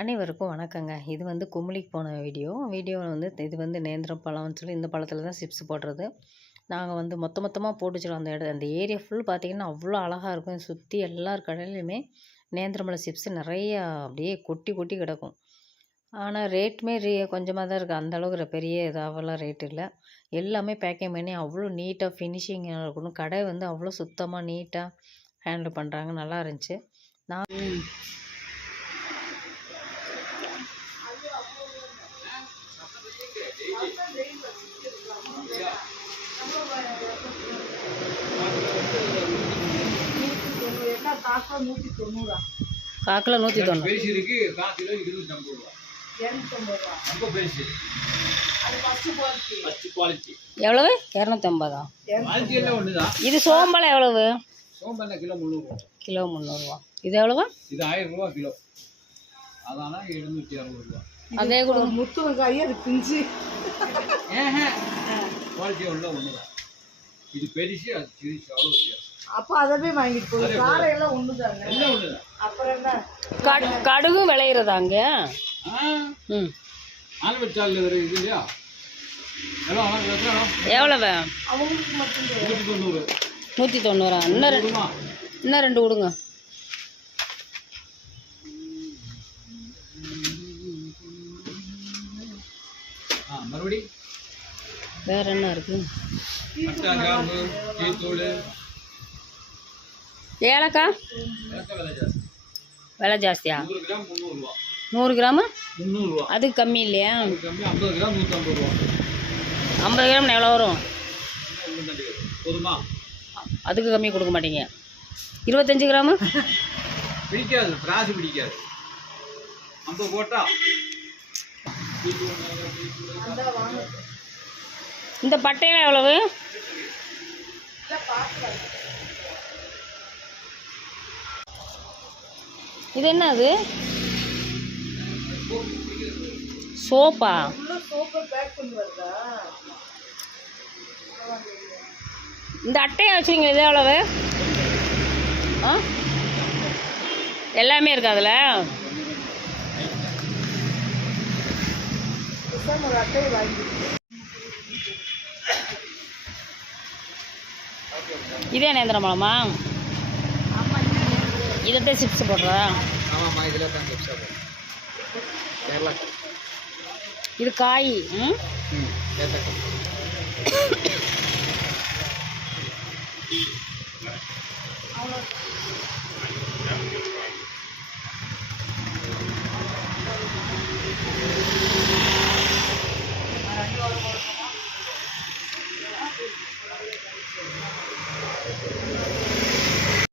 அனைவருக்கும் வணக்கங்க. இது வந்து குமுளிக்கு போன வீடியோ வந்து இது வந்து நேந்திரம் பழம்னு சொல்லி இந்த பழத்தில் தான் சிப்ஸ் போடுறது. நாங்கள் வந்து மொத்தமாக போட்டு வச்சுருவோம். அந்த ஏரியா ஃபுல் பார்த்திங்கன்னா அவ்வளோ அழகாக இருக்கும். சுற்றி எல்லார் கடையிலையுமே நேந்திரம்பழம் சிப்ஸ் நிறையா அப்படியே கொட்டி கொட்டி கிடக்கும். ஆனால் ரேட்டுமே கொஞ்சமாக தான் இருக்குது. அந்தளவுக்கு பெரிய இதாகலாம் ரேட் இல்லை. எல்லாமே பேக்கிங் பண்ணி அவ்வளோ நீட்டாக ஃபினிஷிங்காக இருக்கணும். கடை வந்து அவ்வளோ சுத்தமாக நீட்டாக ஹேண்டில் பண்ணுறாங்க. நல்லா இருந்துச்சு. நான் காக்கில் 190 எவ்வளவு? 250. இது சோம்பலம் எவ்வளவு? கிலோ 300. இது எவ்வளவு? இது 1000 ரூபா கிலோ. அதானா 760 ரூபா. அதே கூட முத்து வெங்காயம் அது பிஞ்சு குவாலிட்டி உள்ள ஒண்ணுதான். இது பெருசு அது சிறுசு அவ்வளோ வித்தியாசம். அப்போ அதவே வாங்கிட்டு போய் காரையெல்லாம் ஒண்ணுதாங்க. எல்லாம் ஒண்ணுதான். அப்புறம் என்ன கடுகு விளையிறதாங்க? ஆலவச்சால் இது இல்லையா? எவ்வளவு? அவங்களுக்கு மட்டும் 190. 190. இன்னும் 2 கொடுங்க. மறுபடி வேற என்ன இருக்கு? ஏலக்காய் விலை ஜாஸ்தியா? 100 கிராம் 300 ரூபா. அது கம்மி இல்லையா? 50 கிராம் 150 ரூபா. 50 கிராம் எவ்வளோ வரும்? போதுமா? அதுக்கு கம்மி கொடுக்க மாட்டீங்க. 25 கிராம் பிடிக்காது, பிராசு பிடிக்காது. 50 போட்டா இந்த பட்டையெல்லாம் எவ்வளவு? இது என்ன? அது சோப்பா? இந்த அட்டையை வச்சுருங்க. இது எவ்வளவு? எல்லாமே இருக்கு அதில். இதே நேந்திரம் பழமா? இதைத்தான் சிப்ஸ் போடுறதா? ஆமாம்மா, இதில் தான் சிப்ஸ் போடுறோம். கேரளா இது காய்.